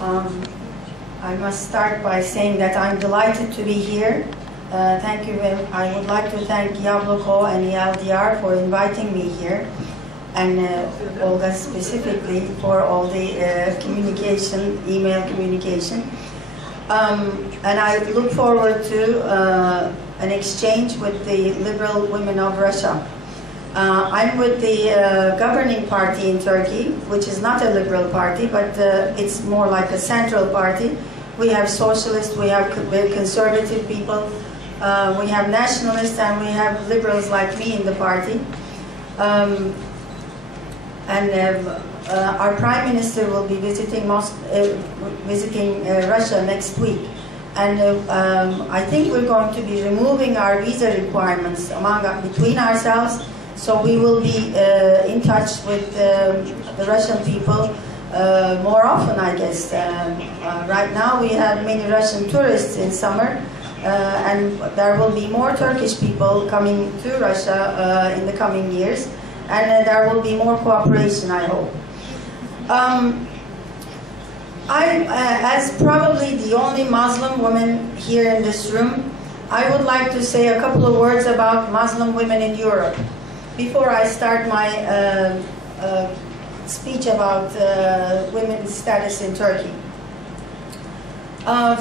Um, I must start by saying that I'm delighted to be here. Thank you. I would like to thank Yabloko and ELDR for inviting me here, and Olga specifically for all the communication, email communication. And I look forward to an exchange with the liberal women of Russia. I'm with the governing party in Turkey, which is not a liberal party, but it's more like a central party. We have socialists, we have very conservative people, we have nationalists, and we have liberals like me in the party. Our Prime Minister will be visiting Russia next week. And I think we're going to be removing our visa requirements between ourselves. So we will be in touch with the Russian people more often, I guess. Right now we have many Russian tourists in summer, and there will be more Turkish people coming to Russia in the coming years, and there will be more cooperation, I hope. As probably the only Muslim woman here in this room, I would like to say a couple of words about Muslim women in Europe before I start my speech about women's status in Turkey.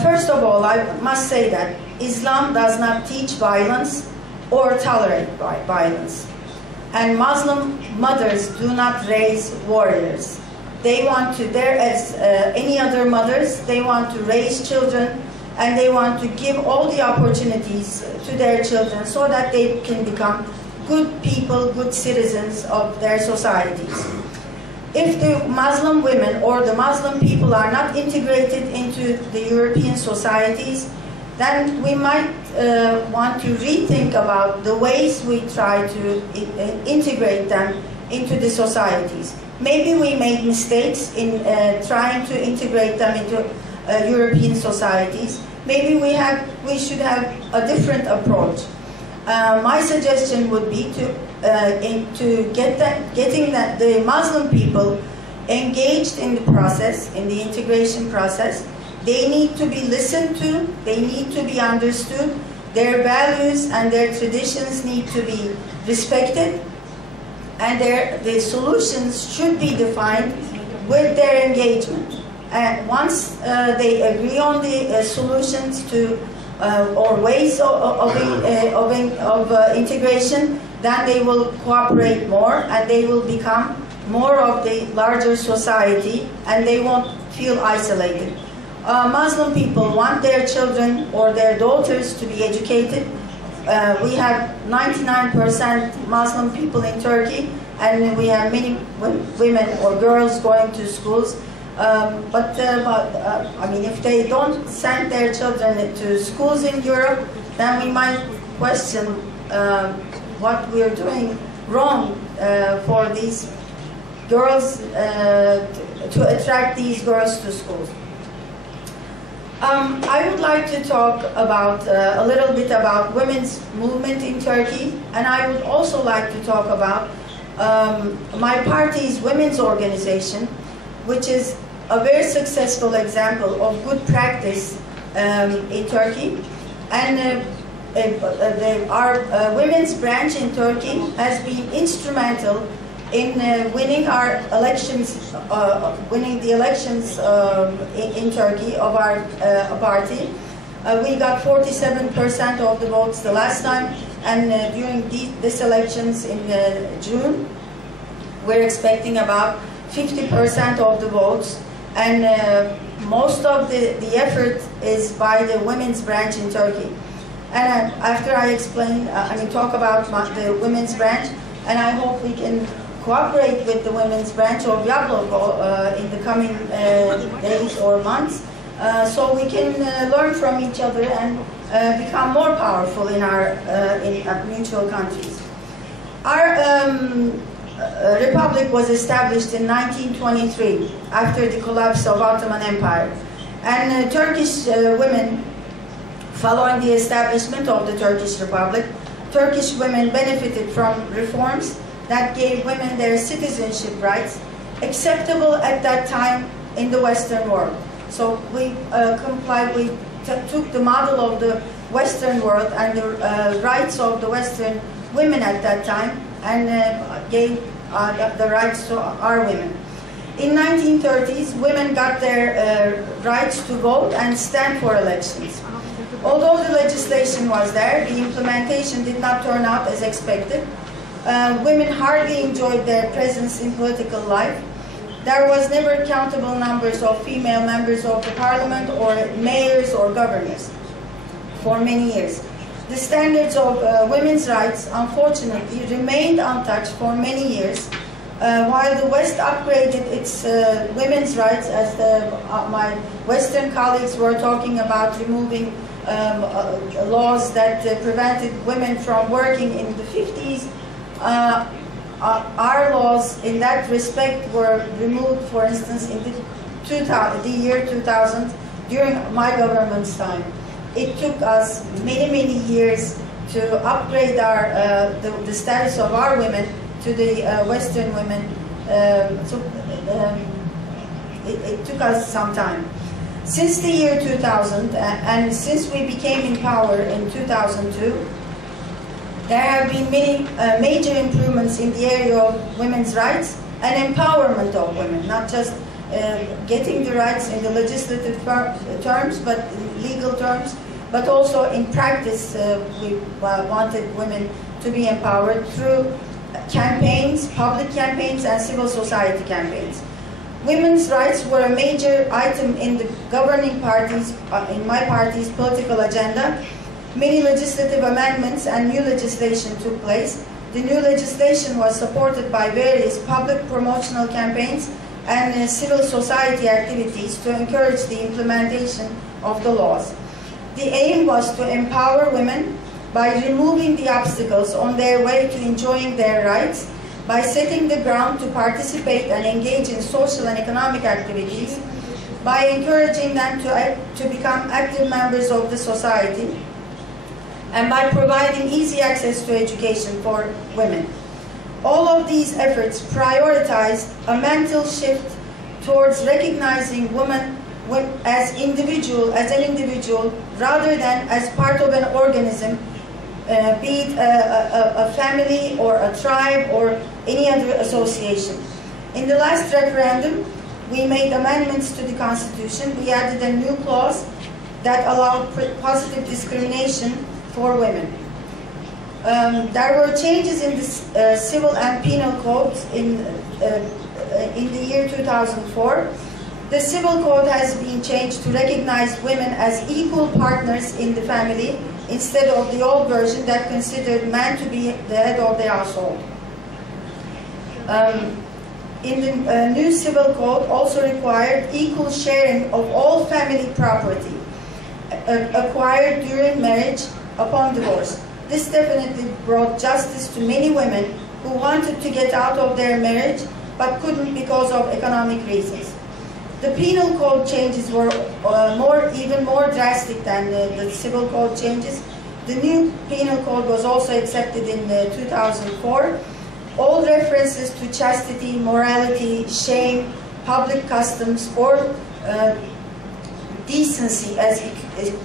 First of all, I must say that Islam does not teach violence or tolerate violence. And Muslim mothers do not raise warriors. They want to, as any other mothers, they want to raise children, and they want to give all the opportunities to their children so that they can become good people, good citizens of their societies. If the Muslim women or the Muslim people are not integrated into the European societies, then we might want to rethink about the ways we try to integrate them into the societies. Maybe we made mistakes in trying to integrate them into European societies. Maybe we should have a different approach. My suggestion would be getting the Muslim people engaged in the process, in the integration process. They need to be listened to, they need to be understood, their values and their traditions need to be respected, and the solutions should be defined with their engagement. And once they agree on the solutions to or ways of integration, then they will cooperate more and they will become more of the larger society and they won't feel isolated. Muslim people want their children or their daughters to be educated. We have 99% Muslim people in Turkey, and we have many women or girls going to schools. I mean, if they don't send their children to schools in Europe, then we might question what we're doing wrong for these girls, to attract these girls to schools. I would like to talk about a little bit about women's movement in Turkey, and I would also like to talk about my party's women's organization, which is a very successful example of good practice in Turkey. And our women's branch in Turkey has been instrumental in winning our elections, winning the elections in Turkey of our party. We got 47% of the votes the last time, and during these elections in June, we're expecting about 50% of the votes, and most of the effort is by the women's branch in Turkey. And after I explain, talk about the women's branch, and I hope we can cooperate with the women's branch of Yabloko in the coming days or months, so we can learn from each other and become more powerful in our mutual countries. Our republic was established in 1923 after the collapse of Ottoman Empire, and Turkish women, following the establishment of the Turkish Republic, Turkish women benefited from reforms that gave women their citizenship rights, acceptable at that time in the Western world. So we complied, we took the model of the Western world and the rights of the Western women at that time and gave the rights to our women. In 1930s, women got their rights to vote and stand for elections. Although the legislation was there, the implementation did not turn out as expected. Women hardly enjoyed their presence in political life. There was never countable numbers of female members of the parliament or mayors or governors for many years. The standards of women's rights, unfortunately, remained untouched for many years, while the West upgraded its women's rights, as my Western colleagues were talking about removing laws that prevented women from working in the 50s. Our laws in that respect were removed, for instance, in the year 2000 during my government's time. It took us many years to upgrade the status of our women to the Western women. It took us some time. Since the year 2000 and since we became in power in 2002, there have been many major improvements in the area of women's rights and empowerment of women, not just getting the rights in the legislative terms, but legal terms, but also in practice. We wanted women to be empowered through campaigns, public campaigns, and civil society campaigns. Women's rights were a major item in the governing parties, in my party's political agenda. Many legislative amendments and new legislation took place. The new legislation was supported by various public promotional campaigns and civil society activities to encourage the implementation of the laws. The aim was to empower women by removing the obstacles on their way to enjoying their rights, by setting the ground to participate and engage in social and economic activities, by encouraging them to become active members of the society, and by providing easy access to education for women. All of these efforts prioritized a mental shift towards recognizing women as an individual, rather than as part of an organism, be it a family or a tribe or any other association. In the last referendum, we made amendments to the Constitution. We added a new clause that allowed positive discrimination for women. There were changes in the civil and penal codes in the year 2004. The civil code has been changed to recognize women as equal partners in the family, instead of the old version that considered man to be the head of the household. In the new civil code also required equal sharing of all family property acquired during marriage upon divorce. This definitely brought justice to many women who wanted to get out of their marriage but couldn't because of economic reasons. The penal code changes were even more drastic than the civil code changes. The new penal code was also accepted in 2004. All references to chastity, morality, shame, public customs, or decency as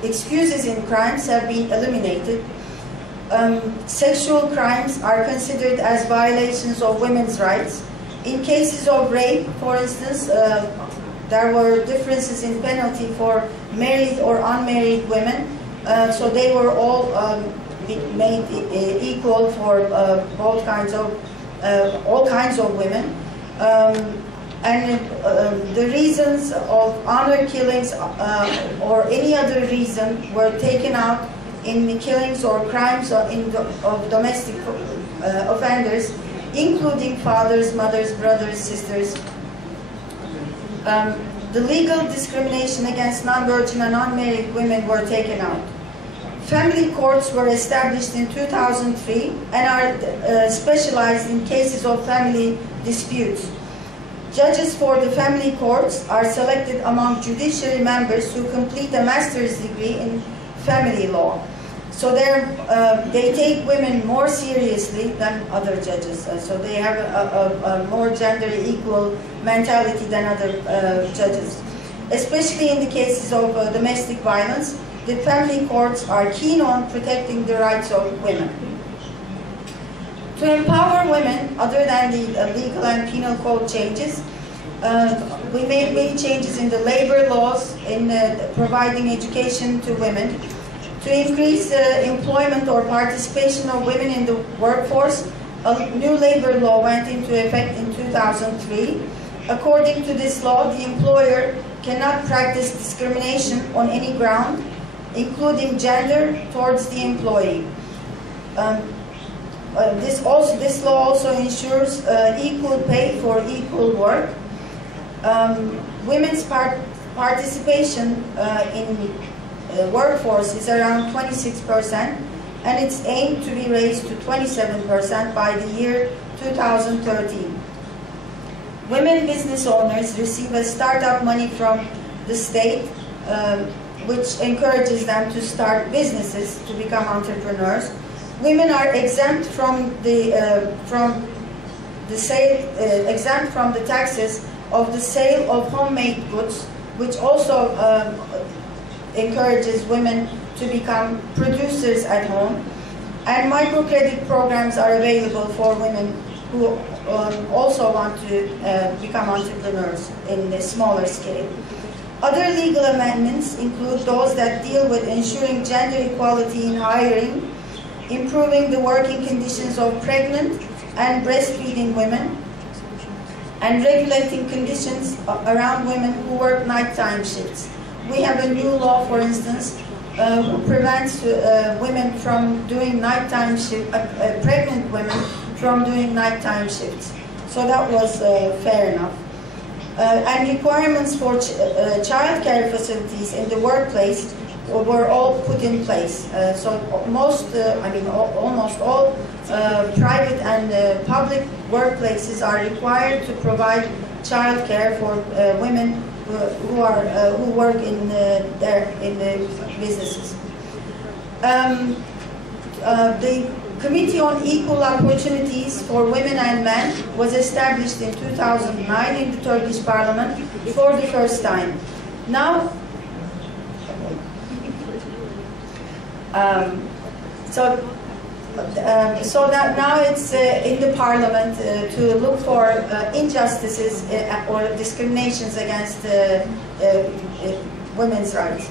excuses in crimes have been eliminated. Sexual crimes are considered as violations of women's rights. In cases of rape, for instance, there were differences in penalty for married or unmarried women, so they were all made equal for both kinds of all kinds of women. And the reasons of honor killings or any other reason were taken out in the killings or crimes of domestic offenders, including fathers, mothers, brothers, sisters. The legal discrimination against non-virgin and unmarried women were taken out. Family courts were established in 2003 and are specialized in cases of family disputes. Judges for the family courts are selected among judiciary members who complete a master's degree in family law. So they take women more seriously than other judges. So they have a more gender equal mentality than other judges. especially in the cases of domestic violence. The family courts are keen on protecting the rights of women. To empower women, other than the legal and penal code changes, we made many changes in the labor laws, in providing education to women. To increase employment or participation of women in the workforce, a new labor law went into effect in 2003. According to this law, the employer cannot practice discrimination on any ground, including gender, towards the employee. This law also ensures equal pay for equal work. Women's participation in workforce is around 26%, and it's aimed to be raised to 27% by the year 2013. Women business owners receive a startup money from the state, which encourages them to start businesses, to become entrepreneurs. Women are exempt from the taxes of the sale of homemade goods, which also encourages women to become producers at home. And microcredit programs are available for women who also want to become entrepreneurs in a smaller scale. Other legal amendments include those that deal with ensuring gender equality in hiring, improving the working conditions of pregnant and breastfeeding women, and regulating conditions around women who work nighttime shifts. We have a new law, for instance, who prevents women from doing nighttime shifts, pregnant women from doing nighttime shifts. So that was fair enough. And requirements for child care facilities in the workplace were all put in place. So almost all private and public workplaces are required to provide child care for women who work in the businesses. The Committee on Equal Opportunities for Women and Men was established in 2009 in the Turkish Parliament for the first time. Now, so that now it's in the Parliament to look for injustices or discriminations against women's rights.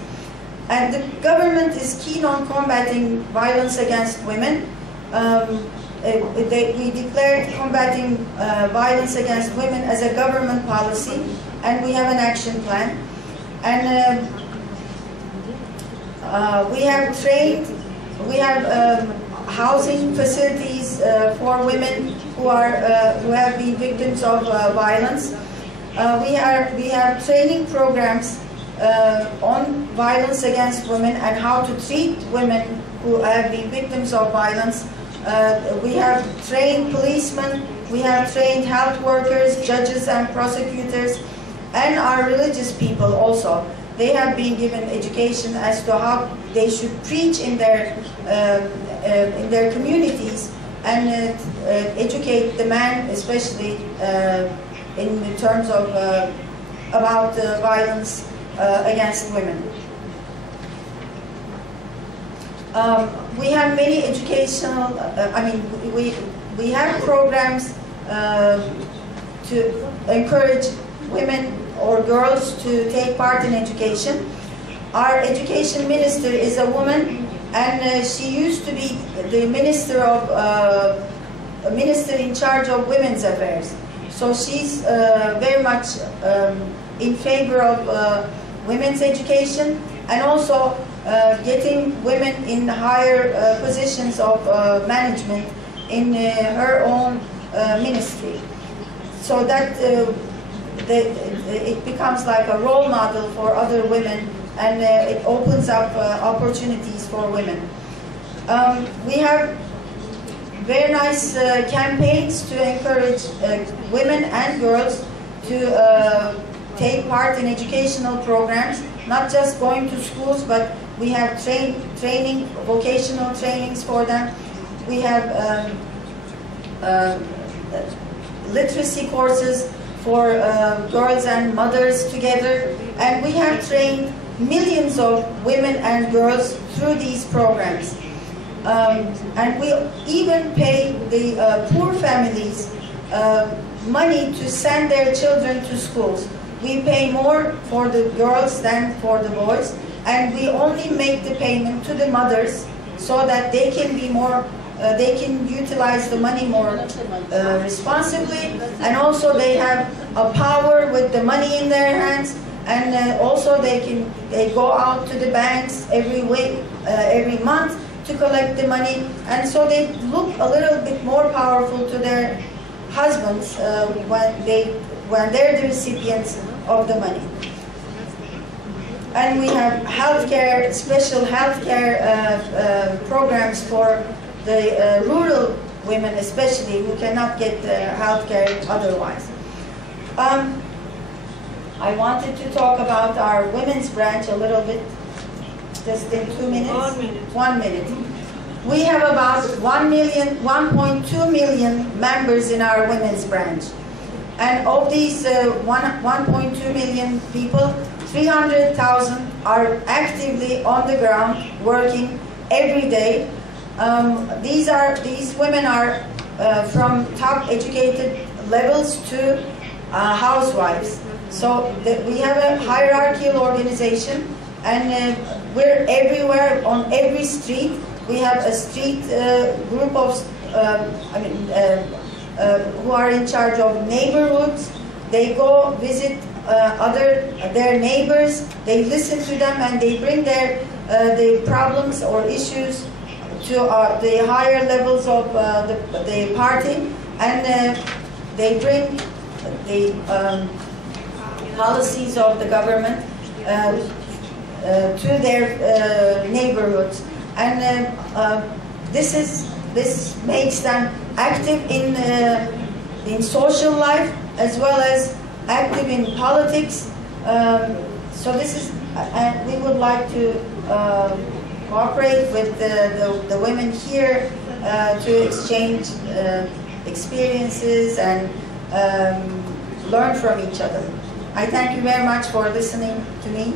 And the government is keen on combating violence against women. We declared combating violence against women as a government policy, and we have an action plan. And we have housing facilities for women who have been victims of violence. We have training programs on violence against women and how to treat women who have been victims of violence. We have trained policemen, we have trained health workers, judges and prosecutors, and our religious people also. They have been given education as to how they should preach in their communities and educate the man, especially in terms of about violence against women. We have many educational, we have programs to encourage women or girls to take part in education. Our education minister is a woman, and she used to be the minister in charge of women's affairs. So she's very much in favor of women's education, and also getting women in higher positions of management in her own ministry, so that it becomes like a role model for other women, and it opens up opportunities for women. We have very nice campaigns to encourage women and girls to take part in educational programs, not just going to schools, but we have training, vocational trainings for them. We have literacy courses for girls and mothers together, and we have trained millions of women and girls through these programs. And we even pay the poor families money to send their children to schools. We pay more for the girls than for the boys, and we only make the payment to the mothers so that they can be more, they can utilize the money more responsibly, and also they have a power with the money in their hands, and also they go out to the banks every week, every month to collect the money, and so they look a little bit more powerful to their husbands when they're the recipients of the money. And we have healthcare, special healthcare programs for the rural women, especially, who cannot get healthcare otherwise. I wanted to talk about our women's branch a little bit, just in 2 minutes. 1 minute. 1 minute. We have about 1.2 million members in our women's branch. And of these 1.2 million people, 300,000 are actively on the ground working every day. These women are from top educated levels to housewives. So we have a hierarchical organization, and we're everywhere, on every street. We have a street group of who are in charge of neighborhoods. They go visit their neighbors. They listen to them, and they bring their the problems or issues to the higher levels of the party, and they bring the policies of the government to their neighborhoods, and this makes them active in social life as well as active in politics. So this is, and we would like to cooperate with the women here to exchange experiences and learn from each other. I thank you very much for listening to me.